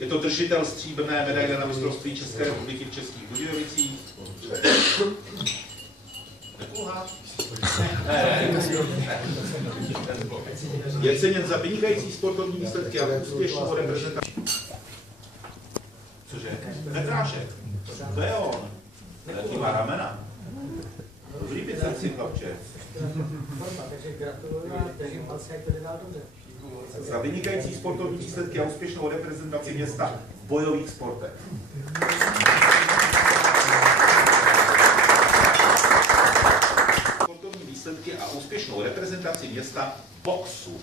Je to držitel stříbrné medaile na mistrovství České republiky v Českých Budějovicích. Je ceněn za vynikající sportovní výsledky a úspěšnou reprezentaci. Cože? Petrášek. To je on. Jaký má ramena. Dobrý bicepsy, chlapče. Za vynikající sportovní výsledky a úspěšnou reprezentaci města v bojových sportech. Sportovní výsledky a úspěšnou reprezentaci města v boxu.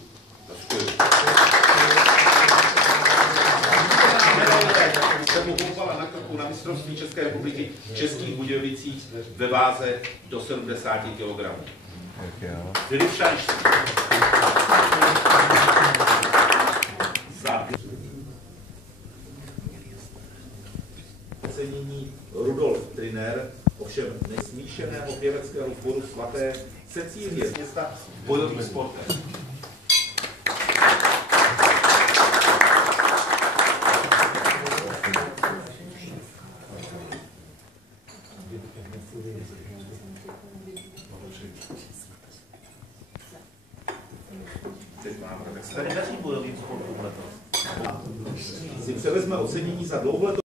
Se mu koupala na krku na mistrovství České republiky v Českých Budějovicích ve váze do 70 kg. Filip Šanšský. Ocenění Rudolf Triner, ovšem nesmíšeného pěveckého sboru svaté Cecílie z města v bojových sportech. Teď máme, tak se tady daří bojovým sportům letos. Si převezme ocenění za dlouholetou